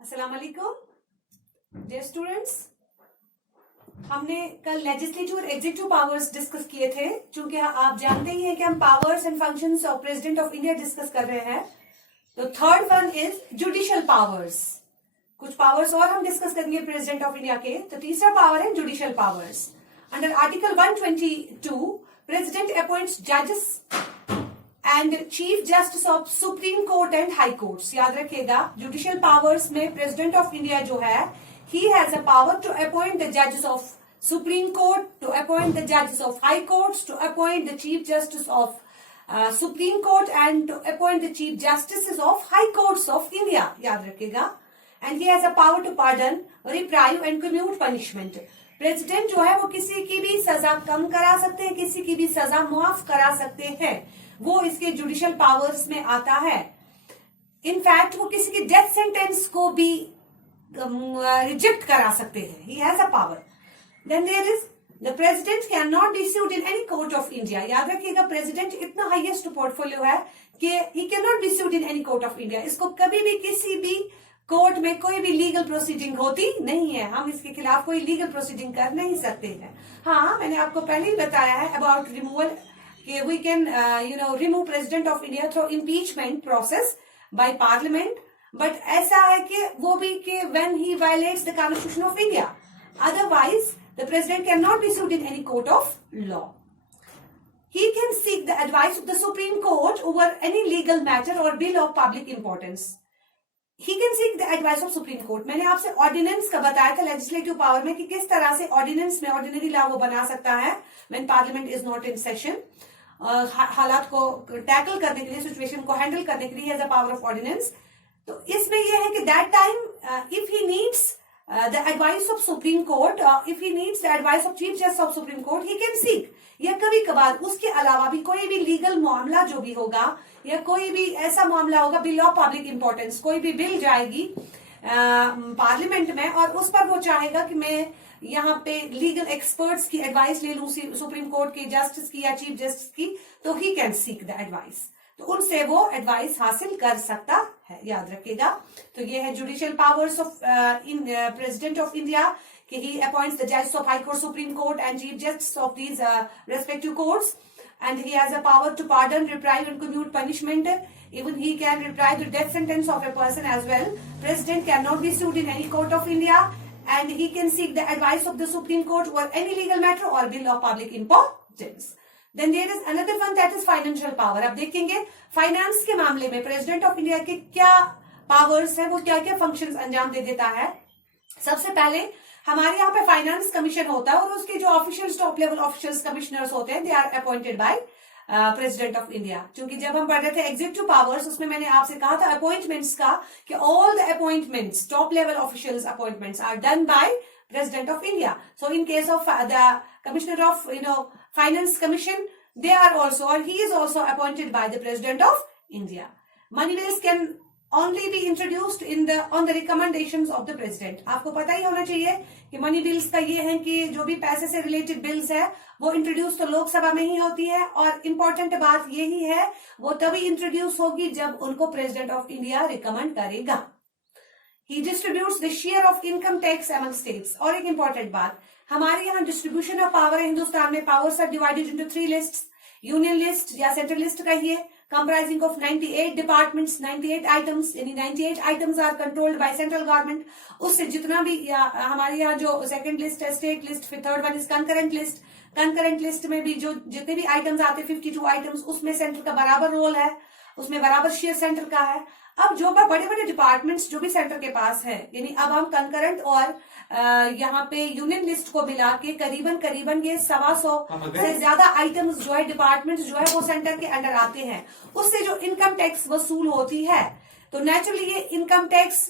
अस्सलाम वालेकुम dear students. हमने कल लेजिस्लेटिव और एग्जीक्यूटिव पावर्स डिस्कस किए थे। चूंकि आप जानते ही हैं कि हम powers and functions of president of India discuss कर रहे हैं, तो third one is judicial powers. कुछ पावर्स और हम डिस्कस करेंगे प्रेसिडेंट ऑफ इंडिया के। तो तीसरा पावर है judicial powers. Under article 122 president appoints जजेस and chief justice of supreme court and high courts. याद रखिएगा, जुडिशियल पावर्स में प्रेसिडेंट ऑफ इंडिया जो है, he has a power to appoint the judges of Supreme Court, to appoint the judges of High Courts, to appoint the Chief Justice of Supreme Court and to appoint the Chief Justices of High Courts of India. याद रखिएगा। And he has a power to pardon, reprieve and commute punishment. President जो है वो किसी की भी सजा कम करा सकते हैं, किसी की भी सजा माफ करा सकते हैं। वो इसके जुडिशियल पावर्स में आता है। इनफैक्ट वो किसी की डेथ सेंटेंस को भी रिजेक्ट करा सकते हैं। He has a power. Then there is the president can not be sued in any court of India. याद रखिएगा, प्रेसिडेंट इतना हाईएस्ट पोर्टफोलियो है कि he can not be sued in any court of India. इसको कभी भी किसी भी कोर्ट में कोई भी लीगल प्रोसीडिंग होती नहीं है। हम इसके खिलाफ कोई लीगल प्रोसीडिंग कर नहीं सकते हैं। हाँ, मैंने आपको पहले ही बताया है अबाउट रिमूवल कि we can remove president of India through impeachment process by parliament. But ऐसा है कि वो भी कि when he violates the Constitution of India, otherwise the president cannot be sued in any court of law. He can seek the advice of the Supreme Court over any legal matter or bill of public importance. He can seek the advice of Supreme Court. मैंने आपसे ordinance का बताया था legislative power में कि किस तरह से ऑर्डिनेंस में ऑर्डिनरी लॉ वो बना सकता है when parliament is not in session. हालात को टैकल करने के लिए, सिचुएशन को हैंडल करने के लिए has a power of ordinance. तो इसमें यह है कि that time if he needs the advice of supreme court, if he needs the advice of chief justice of supreme court, he can seek. या कभी कभार उसके अलावा भी कोई भी लीगल मामला जो भी होगा या कोई भी ऐसा मामला होगा, बिल ऑफ पब्लिक इंपॉर्टेंस, कोई भी बिल जाएगी पार्लियामेंट में और उस पर वो चाहेगा कि मैं यहाँ पे लीगल एक्सपर्ट्स की एडवाइस ले लूं, सुप्रीम कोर्ट के जस्टिस की या चीफ जस्टिस की, तो he can seek the advice. तो उनसे वो एडवाइस हासिल कर सकता है। याद रखिएगा। तो ये है judicial powers of president of India कि ही अपॉइंट्स द जजेस of high court, supreme court and chief justice of these respective courts, and he has a power to pardon, reprieve and commute punishment. Even he can reprieve the death sentence of a person as well. President cannot be sued in any court of India, and he can seek the advice of the Supreme Court over any legal matter or bill of public importance. Then there is another one that is financial power. अब देखेंगे finance के मामले में president of India के क्या powers है, वो क्या क्या फंक्शंस अंजाम दे देता है। सबसे पहले हमारे यहाँ पे फाइनेंस कमीशन होता है और उसके जो officials, top level officials, commissioners होते हैं, they are appointed by president of India. क्योंकि जब हम पढ़ रहे थे एग्जीक्यूटिव पावर्स, उसमें मैंने आपसे कहा था अपॉइंटमेंट्स का कि all the appointments, top level officials appointments are done by president of India. So in case of the commissioner of finance commission, they are also, or he is also appointed by the president of India. Money bills can only be introduced on the recommendations of the president. आपको पता ही होना चाहिए कि money bills का ये है कि जो भी पैसे से रिलेटेड बिल्स है वो इंट्रोड्यूस तो लोकसभा में ही होती है, और इम्पोर्टेंट बात यही है वो तभी इंट्रोड्यूस होगी जब उनको प्रेसिडेंट ऑफ इंडिया रिकमेंड करेगा. He distributes the share of income tax among states. और एक इंपॉर्टेंट बात, हमारे यहाँ डिस्ट्रीब्यूशन ऑफ पावर है हिंदुस्तान में. Powers are divided into 3 lists. Union list या सेंट्रल लिस्ट कहिए, comprising of 98 departments, 98 items. यानी 98 items are controlled by central government. उससे जितना भी हमारे यहाँ जो सेकंड लिस्ट है स्टेट लिस्ट, फिर third one is concurrent list. Concurrent list में भी जो जितने भी आइटम्स आते हैं 52 आइटम्स, उसमें सेंटर का बराबर रोल है, उसमें बराबर शेयर सेंटर का है. अब जो बड़े बड़े डिपार्टमेंट्स जो भी सेंटर के पास है, यानी अब हम कंकरेंट और यहाँ पे यूनियन लिस्ट को मिला के करीबन ये 125 से ज्यादा आइटम्स जो है, डिपार्टमेंट्स जो है वो सेंटर के अंडर आते हैं. उससे जो इनकम टैक्स वसूल होती है, तो नेचुरली ये इनकम टैक्स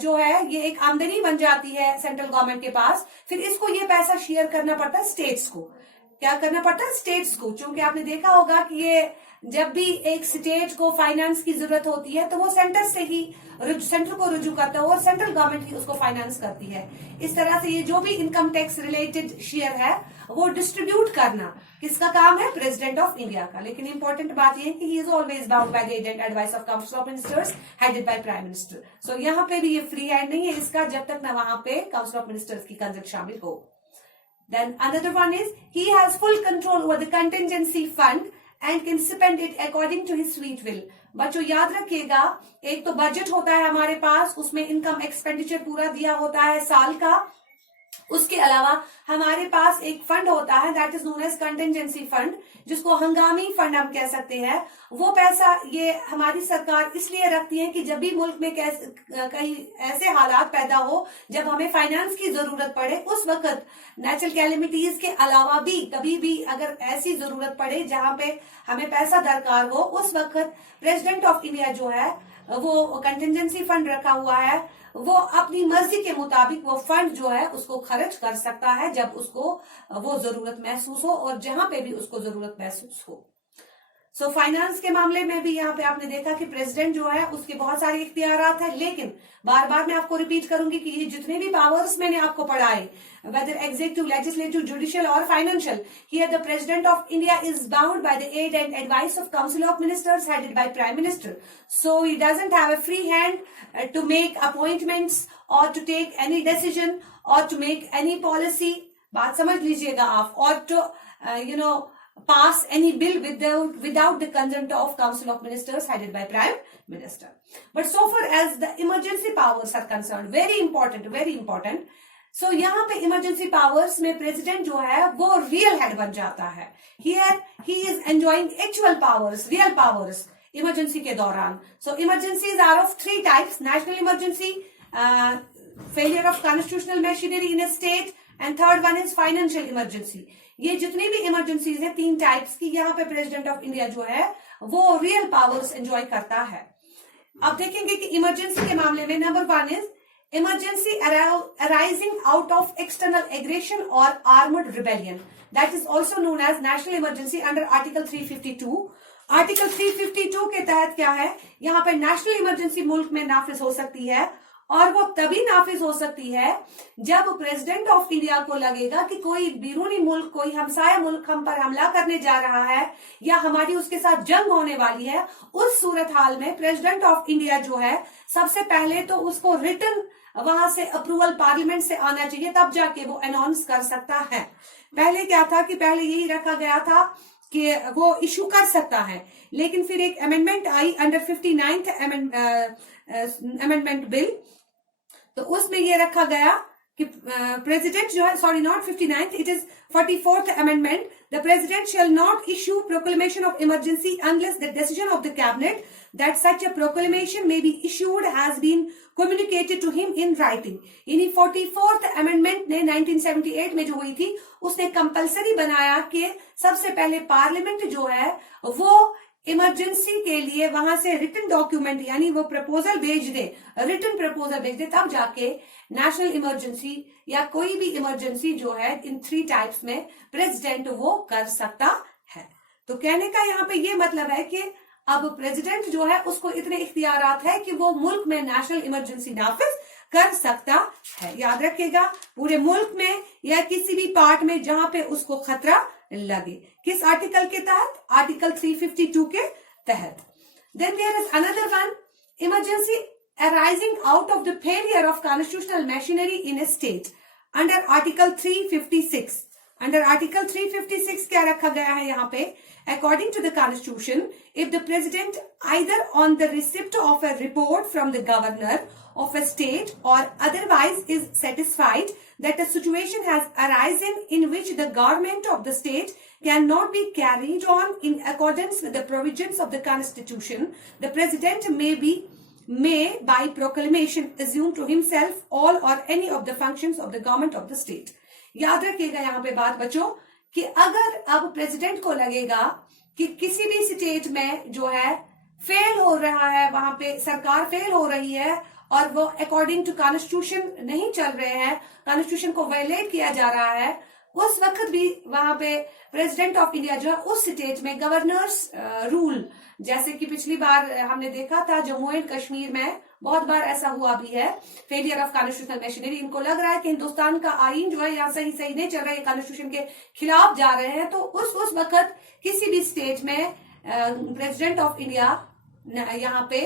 जो है ये एक आमदनी बन जाती है सेंट्रल गवर्नमेंट के पास. फिर इसको ये पैसा शेयर करना पड़ता है स्टेट्स को. क्या करना पड़ता है? स्टेट्स को. चूंकि आपने देखा होगा कि ये जब भी एक स्टेट को फाइनेंस की जरूरत होती है तो वो सेंटर से ही सेंटर को रुजू करता है और सेंट्रल गवर्नमेंट ही उसको फाइनेंस करती है। इस तरह से ये जो भी इनकम टैक्स रिलेटेड शेयर है वो डिस्ट्रीब्यूट करना किसका काम है? प्रेसिडेंट ऑफ इंडिया का। लेकिन इंपॉर्टेंट बात ये है कि he is always bound by the aid and advice of council of ministers headed by prime minister. So यहाँ पे भी ये फ्री हैंड नहीं है इसका, जब तक ना वहां पे काउंसिल ऑफ मिनिस्टर्स की कंसल्ट शामिल हो। Then another one is he has full control over the contingency fund and can spend it according to his sweet will. बच्चों याद रखिएगा, एक तो बजट होता है हमारे पास, उसमें इनकम एक्सपेंडिचर पूरा दिया होता है साल का। उसके अलावा हमारे पास एक फंड होता है that is known as contingency fund, जिसको हंगामी फंड हम कह सकते हैं। वो पैसा ये हमारी सरकार इसलिए रखती है कि जब भी मुल्क में कहीं ऐसे हालात पैदा हो जब हमें फाइनेंस की जरूरत पड़े, उस वक्त नेचुरल कैलेमिटीज के अलावा भी कभी भी अगर ऐसी जरूरत पड़े जहां पे हमें पैसा दरकार हो, उस वक्त प्रेसिडेंट ऑफ इंडिया जो है वो कंटिजेंसी फंड रखा हुआ है, वो अपनी मर्जी के मुताबिक वो फंड जो है उसको खर्च कर सकता है जब उसको वो जरूरत महसूस हो और जहां पे भी उसको जरूरत महसूस हो। सो फाइनेंस के मामले में भी यहाँ पे आपने देखा कि प्रेसिडेंट जो है उसके बहुत सारे इख्तियारात है, लेकिन बार बार मैं आपको रिपीट करूंगी कि ये जितने भी पावर्स मैंने आपको पढ़ाए, whether executive, legislative, judicial or financial, here the President of India is bound by the aid and advice of Council of Ministers headed by Prime Minister. So he doesn't have a free hand to make appointments or to take any decision or to make any policy. बात समझ लीजिएगा आप, or to pass any bill without the consent of Council of Ministers headed by Prime Minister. But so far as the emergency powers are concerned, very important. सो यहाँ पे emergency powers में president जो है वो रियल हेड बन जाता है। Here he is enjoying actual powers, real powers emergency के दौरान। So emergencies are of 3 types: national emergency, failure of constitutional machinery in a state, and third one is financial emergency. ये जितनी भी emergencies है 3 types की, यहाँ पे president of India जो है वो रियल पावर्स एंजॉय करता है। अब देखेंगे कि इमरजेंसी के मामले में number 1 is emergency arising out of external aggression or armed rebellion, that is also known as national emergency under article 352. Article 352 के तहत क्या है, यहाँ पे नेशनल इमरजेंसी मुल्क में नाफिज हो सकती है, और वो तभी नाफिज हो सकती है जब प्रेसिडेंट ऑफ इंडिया को लगेगा कि कोई बैरूनी मुल्क, कोई हमसाया मुल्क हम पर हमला करने जा रहा है या हमारी उसके साथ जंग होने वाली है। उस सूरत हाल में प्रेसिडेंट ऑफ इंडिया जो है सबसे पहले तो उसको रिटन वहां से अप्रूवल पार्लियामेंट से आना चाहिए, तब जाके वो अनाउंस कर सकता है। पहले क्या था कि पहले यही रखा गया था कि वो इशू कर सकता है, लेकिन फिर एक अमेंडमेंट आई अंडर 59th अमेंडमेंट बिल, तो उसमें ये रखा गया कि प्रेसिडेंट जो है, sorry not 59th, it is 44th amendment, the president shall not issue proclamation of emergency unless the decision of the cabinet that such a proclamation may be issued has been communicated to him in writing. इन्हीं 44th amendment ने 1978 में जो हुई थी उसने compulsory बनाया कि सबसे पहले पार्लियामेंट जो है वो इमरजेंसी के लिए वहां से रिटन डॉक्यूमेंट यानी वो प्रपोजल भेज दे, रिटन प्रपोजल भेज दे, तब जाके नेशनल इमरजेंसी या कोई भी इमरजेंसी जो है इन 3 टाइप्स में प्रेसिडेंट वो कर सकता है। तो कहने का यहाँ पे ये मतलब है कि अब प्रेसिडेंट जो है उसको इतने इख्तियारात है कि वो मुल्क में नेशनल इमरजेंसी नाफिज कर सकता है। याद रखिएगा, पूरे मुल्क में या किसी भी पार्ट में जहां पे उसको खतरा लगे। किस आर्टिकल के तहत? आर्टिकल 352 के तहत। Then there is another one, emergency arising out of the failure of constitutional machinery in a state under article 356। Under article 356 क्या रखा गया है यहाँ पे? According to the Constitution, if the President either on the receipt of a report from the governor of a state or otherwise is satisfied that a situation has arisen in which the government of the state cannot be carried on in accordance with the provisions of the Constitution, the President may by proclamation assume to himself all or any of the functions of the government of the state. याद रखिएगा यहाँ पे बात बच्चों कि अगर अब president को लगेगा कि किसी भी स्टेट में जो है फेल हो रहा है, वहां पे सरकार फेल हो रही है और वो अकॉर्डिंग टू कॉन्स्टिट्यूशन नहीं चल रहे हैं, कॉन्स्टिट्यूशन को वायलेट किया जा रहा है, उस वक्त भी वहां पे प्रेसिडेंट ऑफ इंडिया जो है उस स्टेट में गवर्नर्स रूल, जैसे कि पिछली बार हमने देखा था जम्मू एंड कश्मीर में बहुत बार ऐसा हुआ भी है, फेलियर ऑफ कॉन्स्टिट्यूशनल मशीनरी। इनको लग रहा है कि हिंदुस्तान का आईन जो है यहाँ सही नहीं चल रहा है, कॉन्स्टिट्यूशन के खिलाफ जा रहे हैं, तो उस वक्त किसी भी स्टेट में प्रेसिडेंट ऑफ इंडिया यहाँ पे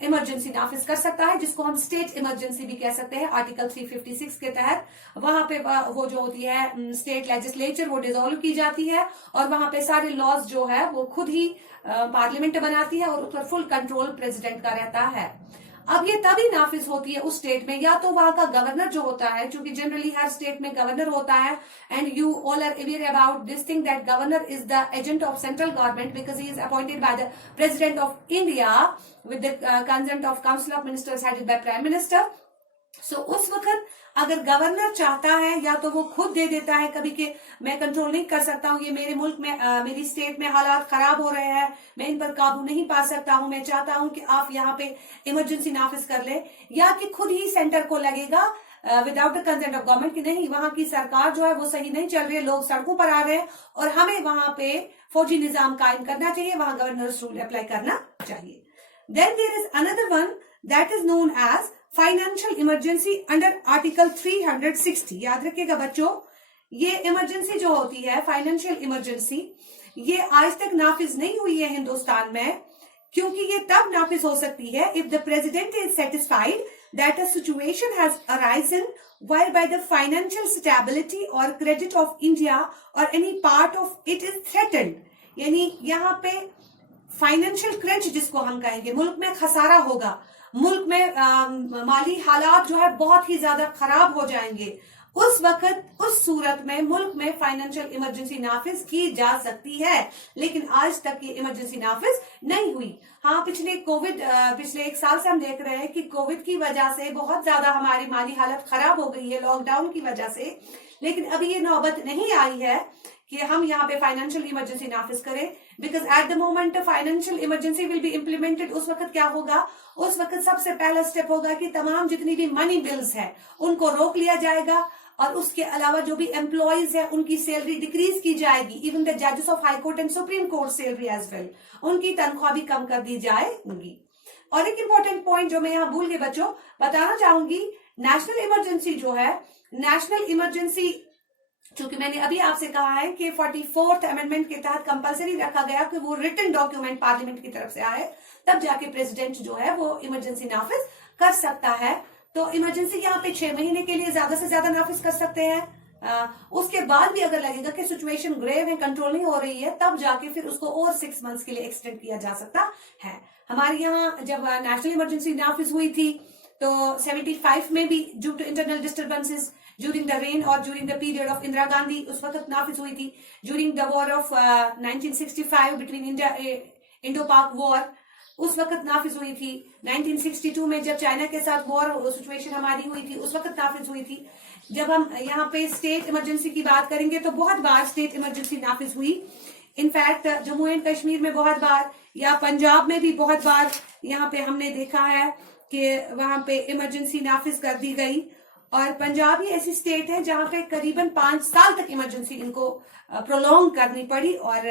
इमरजेंसी नाफिज कर सकता है, जिसको हम स्टेट इमरजेंसी भी कह सकते हैं। आर्टिकल 356 के तहत वहां पे वो जो होती है स्टेट लेजिस्लेचर वो डिसॉल्व की जाती है और वहां पे सारे लॉज जो है वो खुद ही पार्लियामेंट बनाती है और उस पर फुल कंट्रोल प्रेसिडेंट का रहता है। अब ये तभी नाफिज होती है उस स्टेट में, या तो वहां का गवर्नर जो होता है, क्योंकि जनरली हर स्टेट में गवर्नर होता है, and you all are aware about this thing that governor is the agent of central government because he is appointed by the president of India with the consent of council of ministers headed by prime minister. So उस वक्त अगर governor चाहता है या तो वो खुद दे देता है कभी कि मैं कंट्रोल नहीं कर सकता हूँ, ये मेरे मुल्क में मेरी स्टेट में हालात खराब हो रहे हैं, मैं इन पर काबू नहीं पा सकता हूँ, मैं चाहता हूँ कि आप यहाँ पे इमरजेंसी नाफिज कर ले, या कि खुद ही सेंटर को लगेगा without the consent of government कि नहीं वहां की सरकार जो है वो सही नहीं चल रही है, लोग सड़कों पर आ रहे हैं और हमें वहां पे फौजी निजाम कायम करना चाहिए, वहां गवर्नर्स रूल अप्लाई करना चाहिए। Then there is another one that is known as financial emergency under article 360। याद रखिएगा बच्चों, ये इमरजेंसी जो होती है फाइनेंशियल इमरजेंसी, ये आज तक नाफिज नहीं हुई है हिंदुस्तान में, क्योंकि ये तब नाफिज हो सकती है if the president is satisfied that a situation has arisen whereby the financial stability or credit of India or any part of it is threatened। यानी यहाँ पे फाइनेंशियल क्रंच जिसको हम कहेंगे, मुल्क में खसारा होगा, मुल्क में माली हालात जो है बहुत ही ज्यादा खराब हो जाएंगे, उस वक्त उस सूरत में मुल्क में फाइनेंशियल इमरजेंसी नाफिज की जा सकती है, लेकिन आज तक ये इमरजेंसी नाफिज नहीं हुई। हाँ, पिछले एक साल से हम देख रहे हैं कि कोविड की वजह से बहुत ज्यादा हमारी माली हालत खराब हो गई है, लॉकडाउन की वजह से, लेकिन अभी ये नौबत नहीं आई है कि हम यहाँ पे फाइनेंशियल इमरजेंसी नाफिज करें, because at the moment financial emergency will be implemented. उस वक्त क्या होगा, उस वक्त सबसे पहला स्टेप होगा कि तमाम जितनी भी मनी बिल्स है उनको रोक लिया जाएगा और उसके अलावा जो भी एम्प्लॉयज है उनकी सैलरी डिक्रीज की जाएगी, इवन द जजेस of high court and supreme court salary as well, उनकी तनख्वाह भी कम कर दी जाएगी। और एक इंपॉर्टेंट पॉइंट जो मैं यहाँ भूल गई बच्चों बताना चाहूंगी, नेशनल इमरजेंसी जो है, नेशनल इमरजेंसी चूंकि मैंने अभी आपसे कहा है कि 44th अमेंडमेंट के तहत कंपलसरी रखा गया कि वो रिटन डॉक्यूमेंट पार्लियामेंट की तरफ से आए, तब जाके प्रेसिडेंट जो है वो इमरजेंसी नाफिज कर सकता है। तो इमरजेंसी यहाँ पे 6 महीने के लिए ज्यादा से ज्यादा नाफिज कर सकते हैं। उसके बाद भी अगर लगेगा कि सिचुएशन ग्रेव है, कंट्रोल नहीं हो रही है, तब जाके फिर उसको और 6 मंथ्स के लिए एक्सटेंड किया जा सकता है। हमारे यहाँ जब नेशनल इमरजेंसी नाफिज हुई थी तो 75 में भी due to internal disturbances during the reign और during the period of Indira Gandhi उस वक्त नाफिज हुई थी। During the war of 1965 between Indo Pak war उस वक्त नाफिज हुई थी। 1962 में जब चाइना के साथ वॉर सिचुएशन हमारी हुई थी उस वक्त नाफिज हुई थी। जब हम यहाँ पे स्टेट इमरजेंसी की बात करेंगे तो बहुत बार स्टेट इमरजेंसी नाफिज हुई। इनफैक्ट जम्मू एंड कश्मीर में बहुत बार, या पंजाब में भी बहुत बार यहाँ पे हमने देखा है कि वहां पे इमरजेंसी नाफिज कर दी गई। और पंजाब ही ऐसी स्टेट है जहां पे करीबन 5 साल तक इमरजेंसी इनको प्रोलॉन्ग करनी पड़ी और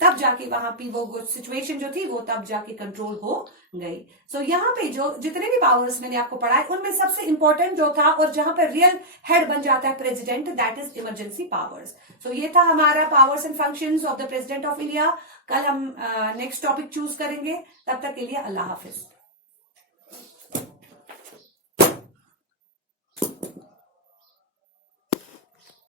तब जाके वहां पे वो सिचुएशन जो थी वो तब जाके कंट्रोल हो गई। सो यहाँ पे जो जितने भी पावर्स मैंने आपको पढ़ाए उनमें सबसे इंपॉर्टेंट जो था और जहां पे रियल हेड बन जाता है president, that is emergency powers. So ये था हमारा powers and functions of the president of India. कल हम नेक्स्ट टॉपिक चूज करेंगे, तब तक के लिए अल्लाह हाफिज।